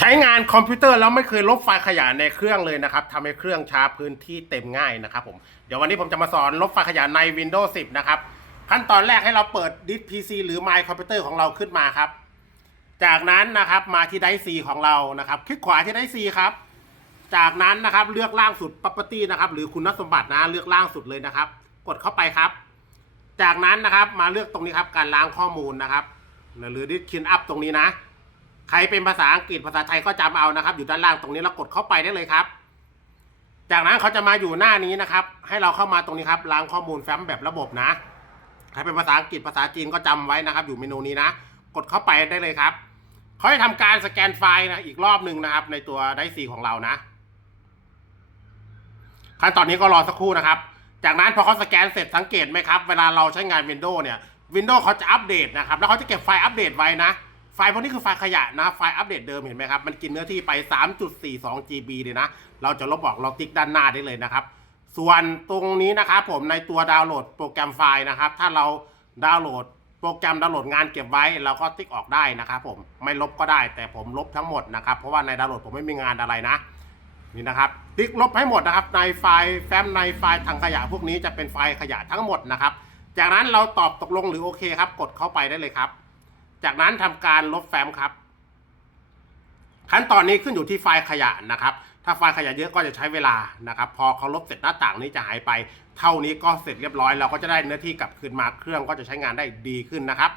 ใช้งานคอมพิวเตอร์แล้วไม่เคยลบไฟล์ขยะในเครื่องเลยนะครับทำให้เครื่องช้าพื้นที่เต็มง่ายนะครับผม เดี๋ยววันนี้ผมจะมาสอนลบไฟล์ขยะใน Windows 10 นะครับ ขั้นตอนแรกให้เราเปิดดิส PC หรือ My Computer ของเราขึ้นมาครับ จากนั้นนะครับมาที่ไดซีของเรานะครับ คลิกขวาที่ไดซีครับ จากนั้นนะครับเลือกล่างสุด Property นะครับหรือคุณสมบัตินะเลือกล่างสุดเลยนะครับ กดเข้าไปครับ จากนั้นนะครับมาเลือกตรงนี้ครับการล้างข้อมูลนะครับหรือดิสคินอัพตรงนี้นะ ใครเป็นภาษาอังกฤษภาษาไทยก็จำเอานะครับ อยู่ด้านล่างตรงนี้แล้วกดเข้าไปได้เลยครับ จากนั้นเขาจะมาอยู่หน้านี้นะครับ ให้เราเข้ามาตรงนี้ครับล้างข้อมูลแฟ้มแบบระบบนะใครเป็นภาษาอังกฤษภาษาจีนก็จำไว้นะครับ อยู่เมนูนี้นะ กดเข้าไปได้เลยครับเขาจะทำการสแกนไฟล์นะอีกรอบหนึ่งนะครับ ในตัวไดซีของเรานะ ขั้นตอนนี้ก็รอสักครู่นะครับ จากนั้นพอเขาสแกนเสร็จสังเกตไหมครับ เวลาเราใช้งาน Windows เนี่ย Windows เขาจะอัปเดตนะครับ แล้วเขาจะเก็บไฟล์อัปเดตไว้นะ ไฟล์พวกนี้คือไฟล์ขยะนะ ไฟล์อัปเดตเดิมเห็นไหมครับ มันกินเนื้อที่ไป 3.42 GB เลยนะ เราจะลบออกเราติ๊กด้านหน้าได้เลยนะครับ ส่วนตรงนี้นะครับผมในตัวดาวน์โหลดโปรแกรมไฟล์นะครับ ถ้าเราดาวน์โหลดโปรแกรมดาวน์โหลดงานเก็บไว้เราก็ติ๊กออกได้นะครับผม ไม่ลบก็ได้ แต่ผมลบทั้งหมดนะครับ เพราะว่าในดาวน์โหลดผมไม่มีงานอะไรนะ นี่นะครับ ติ๊กลบให้หมดนะครับ ในไฟล์แฟ้มในไฟล์ทางขยะพวกนี้จะเป็นไฟล์ขยะทั้งหมดนะครับ จากนั้นเราตอบตกลงหรือโอเคครับ กดเข้าไปได้เลยครับ จากนั้นทำการลบแฟ้มครับ ขั้นตอนนี้ขึ้นอยู่ที่ไฟล์ขยะนะครับ ถ้าไฟล์ขยะเยอะก็จะใช้เวลานะครับ พอเขาลบเสร็จหน้าต่างนี้จะหายไป เท่านี้ก็เสร็จเรียบร้อยเราก็จะได้เนื้อที่กลับคืนมาเครื่องก็จะใช้งานได้ดีขึ้นนะครับ